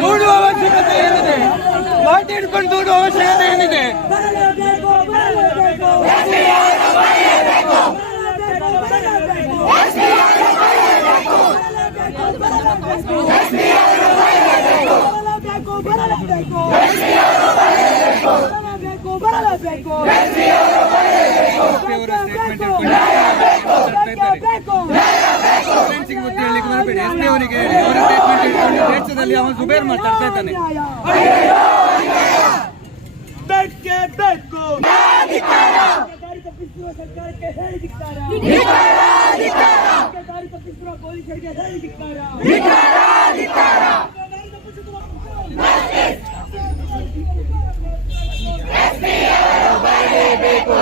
ನೋಡುವ ಅವಶ್ಯಕತೆ ಏನಿದೆ? ಮಾತಾಡಿಕೊಂಡು ನೋಡುವ ಅವಶ್ಯಕತೆ ಏನಿದೆ? ದೇಶದಲ್ಲಿ ಅವನು ಸುಬೇರ್ ಮಾತಾಡ್ತಾ ಇದ್ದಾನೆ. ಬೇಕೇ ಬೇಕು ದಾರಿ ತಪ್ಪಿಸುವ ಸರ್ಕಾರಕ್ಕೆ ಹೇಳಿ ಧಿಕ್ಕಾರ, ದಾರಿ ತಪ್ಪಿಸುವ ಪೊಲೀಸರಿಗೆ ಹೇಳಿ ಧಿಕ್ಕಾರ. ಬರಲೇಬೇಕು.